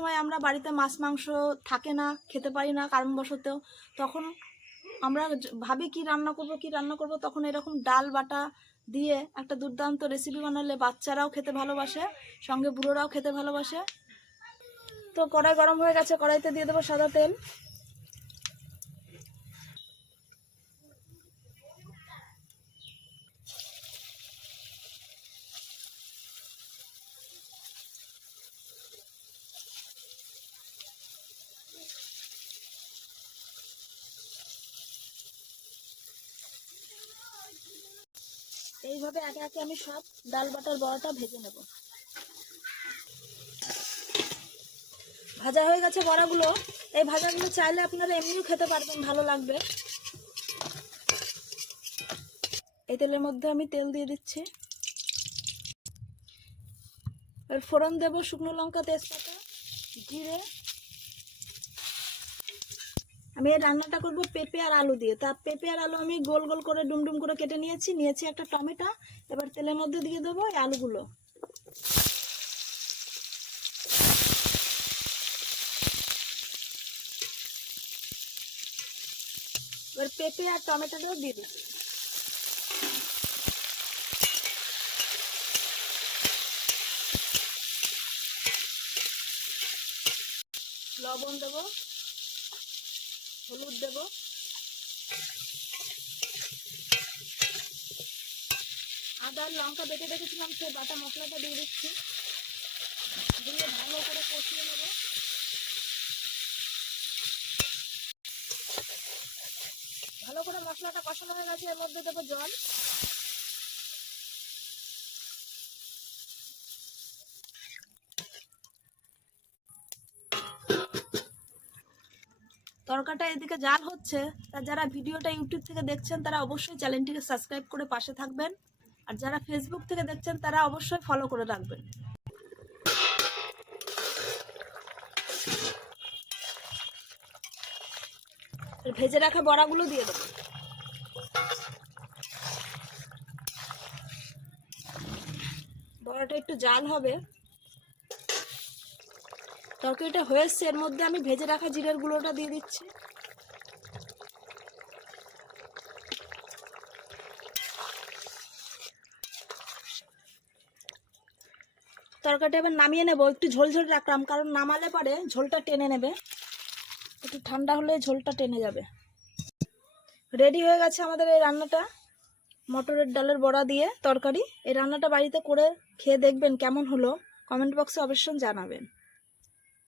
সময় আমরা বাড়িতে মাছ মাংস থাকে না, খেতে পারি না কারণবশত, তখন আমরা ভাবি কি রান্না করব, তখন এরকম ডাল বাটা দিয়ে একটা দুর্দান্ত রেসিপি বানালে বাচ্চারাও খেতে ভালোবাসে, সঙ্গে বুড়োরাও খেতে ভালোবাসে। তো কড়াই গরম হয়ে গেছে, কড়াইতে দিয়ে দেবো সাদা তেল। এইভাবে একে একে আমি সব ডাল বাটার বড়াটা ভেজে নেব। ভাজা হয়ে গেছে বড়াগুলো। এই ভাজাগুলো চাইলে আপনারা এমনিও খেতে পারবেন, ভালো লাগবে। এই তেলের মধ্যে আমি তেল দিয়ে দিচ্ছি। এর ফোড়ন দেব শুকনো লঙ্কা, তেজপাতা, জিরে। আমি এই রান্নাটা করব পেঁপে আর আলু দিয়ে। তা পেঁপে আর আলু আমি গোল গোল করে ডুমডুম করে কেটে নিয়েছি একটা টমেটো। এবার তেলের মধ্যে দিয়ে দেবো এই আলুগুলো। এবার পেঁপে আর টমেটোটাও দিয়ে দিচ্ছি। লবণ দেব, হলুদ দেব, আদা আর লঙ্কা বেটে রেখেছিলাম সেই বাটা মশলাটা দিয়ে দিচ্ছি। দিয়ে ভালো করে কষিয়ে নেব। ভালো করে মশলাটা কষানো হয়ে গেছে, এর মধ্যে দেবো জল। তরকাটা এদিকে জাল হচ্ছে, তা যারা ভিডিওটা ইউটিউব থেকে দেখছেন তারা অবশ্যই চ্যানেলটিকে সাবস্ক্রাইব করে পাশে থাকবেন, আর যারা ফেসবুক থেকে দেখছেন তারা অবশ্যই ফলো করে রাখবেন। ভেজে রাখা বড়াগুলো দিয়ে দেবো। বড়াটা একটু জাল হবে। তরকারিটা হয়ে এসছে, এর মধ্যে আমি ভেজে রাখা জিরের গুঁড়োটা দিয়ে দিচ্ছি। তরকারিটা এবার নামিয়ে নেব। একটু ঝোল ঝোল রাখলাম, কারণ নামালে পরে ঝোলটা টেনে নেবে। একটু ঠান্ডা হলে ঝোলটা টেনে যাবে। রেডি হয়ে গেছে আমাদের এই রান্নাটা, মটরের ডালের বড়া দিয়ে তরকারি। এই রান্নাটা বাড়িতে করে খেয়ে দেখবেন কেমন হলো, কমেন্ট বক্সে অবশ্যই জানাবেন।